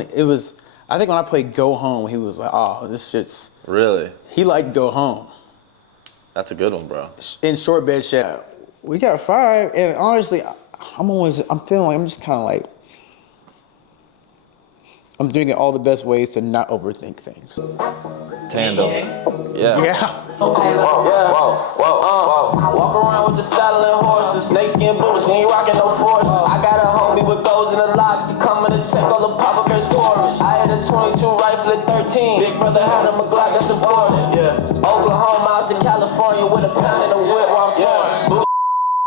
it was, I think when I played Go Home, he was like, oh, this shit's. Really? He liked Go Home. That's a good one, bro. In Short Bed Shack. We got 5, and honestly, I'm feeling like I'm just kind of like, I'm doing it all the best ways to not overthink things. Tandem. Yeah. Yeah. Walk around with the saddle and horses. Snakeskin boots when you rockin' no forces. I got a homie with goals in the locks. He coming to check all the Papa Bear's porridge. I had a 22 rifle at 13. Big brother had a McGlock that's important. Yeah. Oklahoma out to California with a pound in the whip while I'm soaring.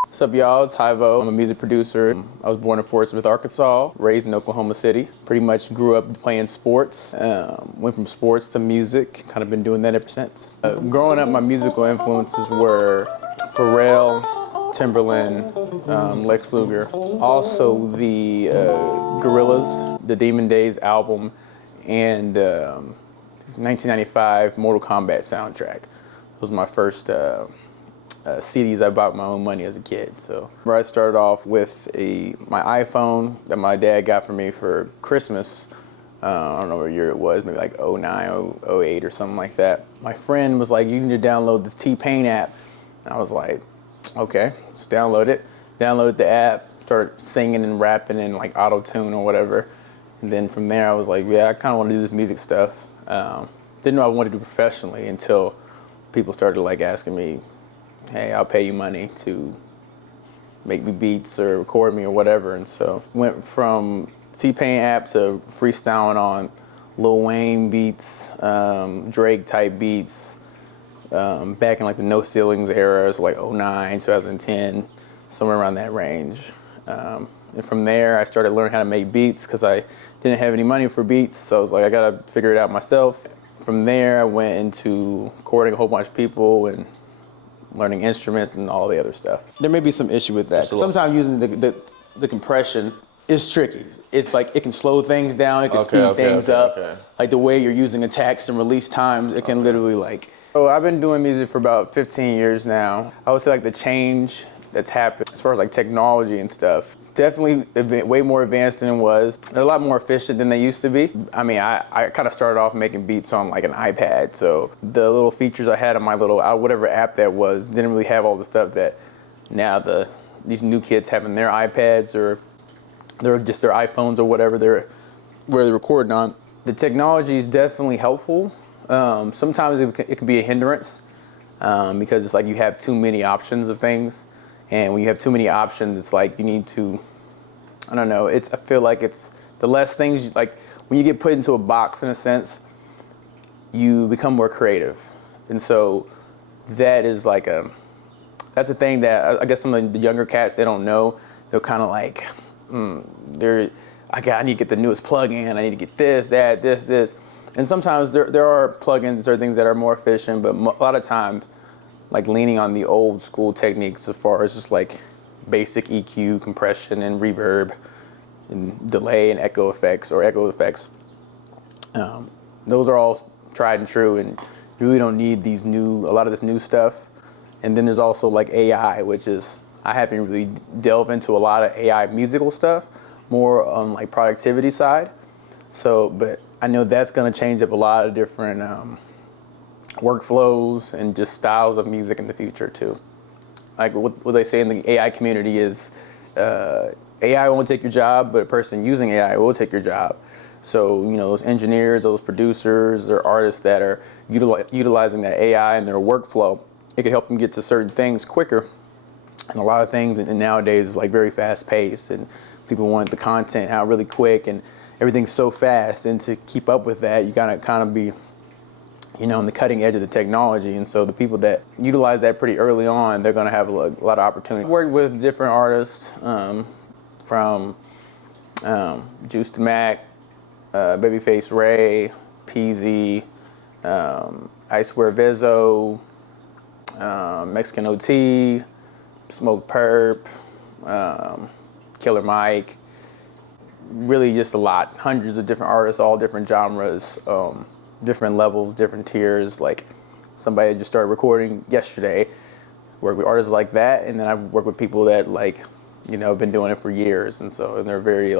What's up, y'all? It's Hivo. I'm a music producer. I was born in Fort Smith, Arkansas, raised in Oklahoma City. Pretty much grew up playing sports. Went from sports to music. Kind of been doing that ever since. Growing up, my musical influences were Pharrell, Timberland, Lex Luger. Also the Gorillaz, the Demon Days album, and 1995 Mortal Kombat soundtrack. That was my first CDs I bought with my own money as a kid. So I started off with my iPhone that my dad got for me for Christmas. I don't know what year it was, maybe like 09, 08 or something like that. My friend was like, you need to download this T-Pain app. And I was like, okay, let's download it. Downloaded the app, started singing and rapping in like auto-tune or whatever. And then from there I was like, yeah, I kind of want to do this music stuff. Didn't know I wanted to do it professionally until people started like asking me, hey, I'll pay you money to make me beats or record me or whatever. And so went from T-Pain app to freestyling on Lil Wayne beats, Drake type beats, back in like the No Ceilings era, so like 09, 2010, somewhere around that range. And from there I started learning how to make beats because I didn't have any money for beats, so I was like, I gotta figure it out myself. From there I went into recording a whole bunch of people and learning instruments and all the other stuff. There may be some issue with that. Sometimes using the compression is tricky. It's like it can slow things down, it can speed things up. Like the way you're using attacks and release times, it can literally like. So I've been doing music for about 15 years now. I would say like the change that's happened as far as like technology and stuff, it's definitely way more advanced than it was. They're a lot more efficient than they used to be. I mean, I kind of started off making beats on like an iPad, so the little features I had on my little, whatever app that was, didn't really have all the stuff that now these new kids have in their iPads or they're just their iPhones or whatever where they're recording on. The technology is definitely helpful. Sometimes it can be a hindrance because it's like you have too many options of things. And when you have too many options, it's like you need to, I don't know, I feel like it's the less things, like when you get put into a box in a sense, you become more creative. And so that is like that's a thing that I guess some of the younger cats, they don't know. They're kind of like, I need to get the newest plug-in, I need to get this, that, this. And sometimes there are plugins or things that are more efficient, but a lot of times, like leaning on the old school techniques as far as just like basic EQ, compression, and reverb, and delay and echo effects. Those are all tried and true, and you really don't need a lot of this new stuff. And then there's also like AI, which is, I haven't really delved into a lot of AI musical stuff, more on like productivity side. So, but I know that's gonna change up a lot of different workflows and just styles of music in the future too. Like what they say in the AI community is AI won't take your job, but a person using AI will take your job. So, those engineers, those producers, or artists that are utilizing that AI in their workflow, it can help them get to certain things quicker. And a lot of things and nowadays is like very fast paced and people want the content out really quick and everything's so fast. And to keep up with that, you gotta kind of be on the cutting edge of the technology. And so the people that utilize that pretty early on, they're gonna have a lot of opportunity. I've worked with different artists from Juice to Mac, Babyface Ray, Peasy, I Swear Vezzo, Mexican OT, Smoke Perp, Killer Mike, really just a lot, hundreds of different artists, all different genres, different levels, different tiers. Like somebody just started recording yesterday, work with artists like that, and then I've worked with people that have been doing it for years, and they're very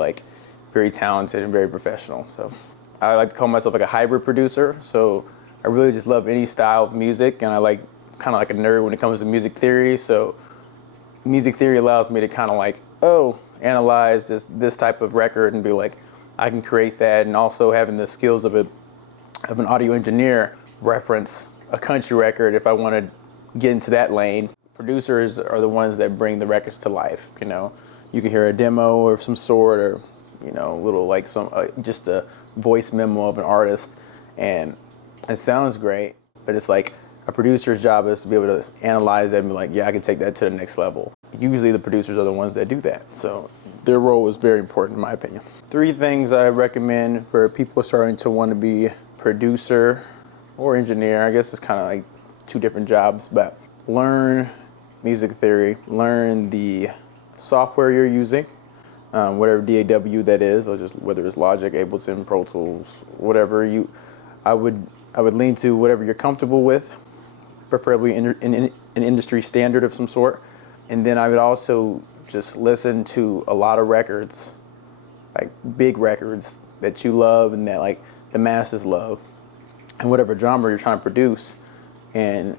very talented and very professional. So I like to call myself like a hybrid producer. So I really just love any style of music, and I like kind of like a nerd when it comes to music theory. So music theory allows me to kind of like, analyze this type of record and be like, I can create that, and also having the skills of an audio engineer reference a country record if I want to get into that lane. Producers are the ones that bring the records to life. You know, you can hear a demo of some sort, or a little like some just a voice memo of an artist, and it sounds great, but it's like a producer's job is to be able to analyze that and be like, yeah, I can take that to the next level. Usually the producers are the ones that do that, so their role is very important in my opinion. 3 things I recommend for people starting to want to be producer or engineer. I guess it's kind of like 2 different jobs, but learn music theory, learn the software you're using, whatever DAW that is, or just whether it's Logic, Ableton, Pro Tools, whatever I would lean to whatever you're comfortable with, preferably an industry standard of some sort. And then I would also just listen to a lot of records, like big records that you love and that like the masses love, and whatever genre you're trying to produce, and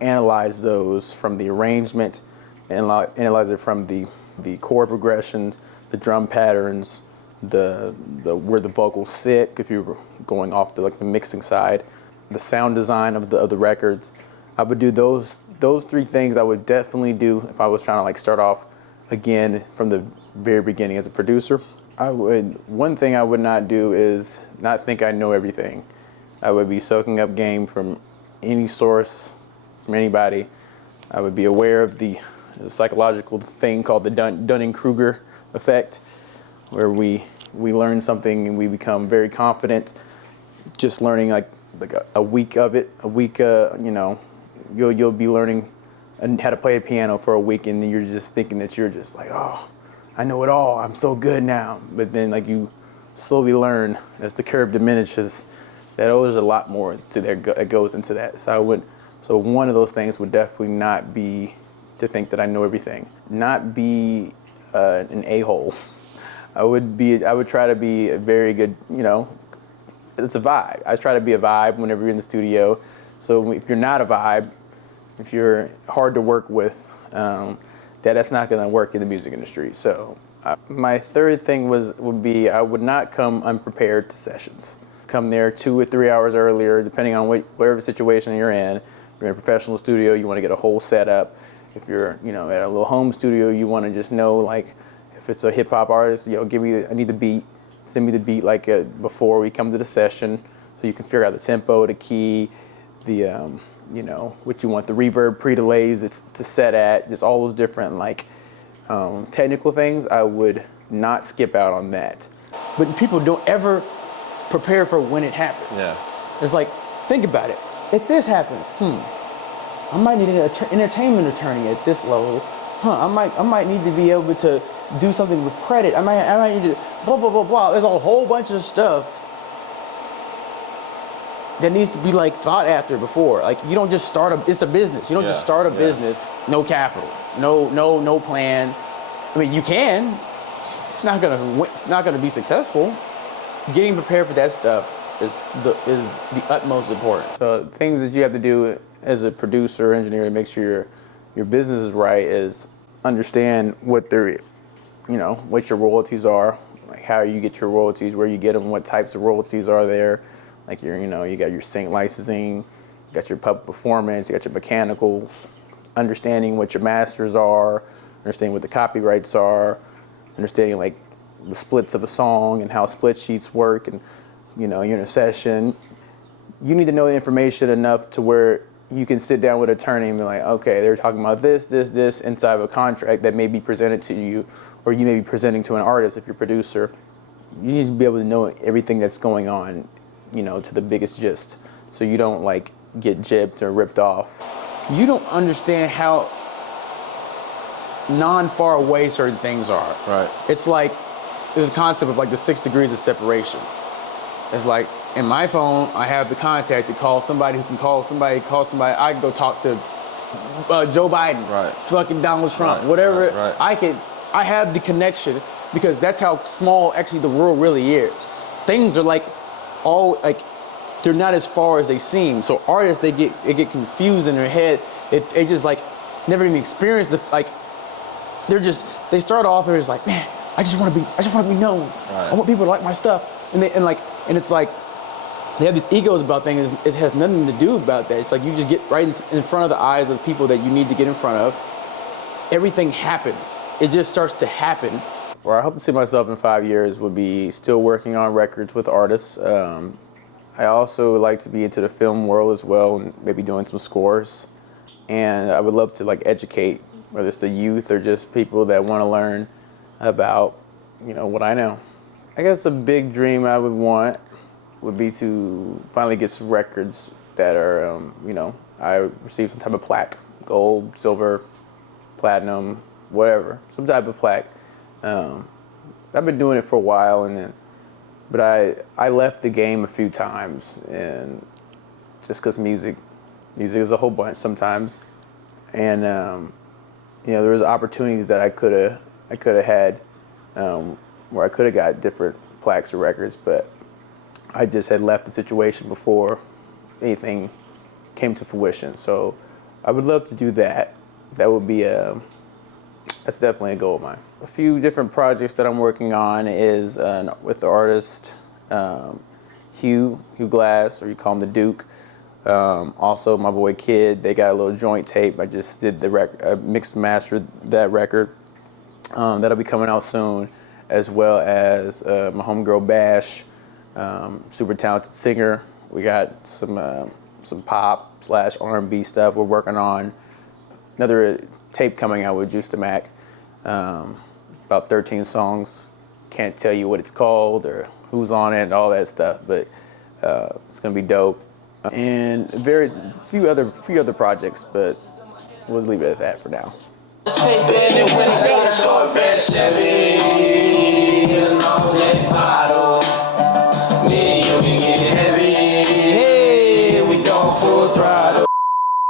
analyze those from the arrangement, and analyze it from the chord progressions, the drum patterns, the where the vocals sit, if you're going off the mixing side, the sound design of the records. I would do those 3 things. I would definitely do if I was trying to like start off again from the very beginning as a producer. One thing I would not do is not think I know everything. I would be soaking up game from any source, from anybody. I would be aware of the psychological thing called the Dunning-Kruger effect, where we learn something and we become very confident just learning like a week of it. You'll be learning how to play the piano for a week, and then you're just thinking that you're just like, oh, I know it all, I'm so good now. But then like you slowly learn as the curve diminishes that there's a lot more that goes into that. So one of those things would definitely not be to think that I know everything. Not be an a-hole. I would try to be a very good, it's a vibe. I try to be a vibe whenever you're in the studio. So if you're not a vibe, if you're hard to work with, that's not going to work in the music industry. So my 3rd thing would be I would not come unprepared to sessions. Come there 2 or 3 hours earlier, depending on whatever situation you're in. If you're in a professional studio, you want to get a whole setup. If you're at a little home studio, you want to just know, like, if it's a hip hop artist, I need the beat. Send me the beat before we come to the session, so you can figure out the tempo, the key, the what you want, the reverb, pre-delays to set at, just all those different technical things. I would not skip out on that. But people don't ever prepare for when it happens. Yeah. It's like, think about it. If this happens, I might need an entertainment attorney at this level. I might need to be able to do something with credit. I might need to blah blah blah blah. There's a whole bunch of stuff that needs to be thought after before. You don't just it's a business. You don't just start a business, no capital, no plan. I mean, you can. It's not gonna be successful. Getting prepared for that stuff is the utmost important. So things that you have to do as a producer or engineer to make sure your business is right is understand what your royalties are, how you get your royalties, where you get them, what types of royalties are there. You got your sync licensing, you got your public performance, you got your mechanicals, understanding what your masters are, understanding what the copyrights are, understanding the splits of a song and how split sheets work, and you're in a session. You need to know the information enough to where you can sit down with an attorney and be like, okay, they're talking about this inside of a contract that may be presented to you, or you may be presenting to an artist if you're a producer. You need to be able to know everything that's going on, to the biggest gist, so you don't get gypped or ripped off. You don't understand how non-far away certain things are. Right. It's there's a concept of the 6 degrees of separation. It's in my phone, I have the contact to call somebody who can call somebody. I can go talk to Joe Biden, right. fucking Donald Trump, right. whatever. Right. I have the connection because that's how small actually the world really is. Things are like all like they're not as far as they seem. So artists they get confused in their head. They just like never even experienced the like. They start off and it's like, man, I just want to be known. Right. I want people to like my stuff, and it's like they have these egos about things. It has nothing to do about that. It's like you just get right in front of the eyes of the people that you need to get in front of. Everything happens. It just starts to happen. Where I hope to see myself in 5 years would be still working on records with artists. I also would like to be into the film world as well, and maybe doing some scores. And I would love to like educate, whether it's the youth or just people that want to learn about, what I know. I guess a big dream I would want would be to finally get some records that are, I receive some type of plaque, gold, silver, platinum, whatever, some type of plaque. I've been doing it for a while, but I left the game a few times, and just because music is a whole bunch sometimes, and there was opportunities that I could have had, where I could have got different plaques or records, but I just had left the situation before anything came to fruition. So I would love to do that. That would be that's definitely a goal of mine. A few different projects that I'm working on is with the artist Hugh Glass, or you call him the Duke. Also, my boy Kid, they got a little joint tape. I just did the mixed and mastered that record. That'll be coming out soon, as well as my homegirl Bash, super talented singer. We got some pop / R&B stuff we're working on. Another tape coming out with Juice the Mac, about 13 songs. Can't tell you what it's called or who's on it and all that stuff, but it's gonna be dope. And few other projects, but we'll leave it at that for now.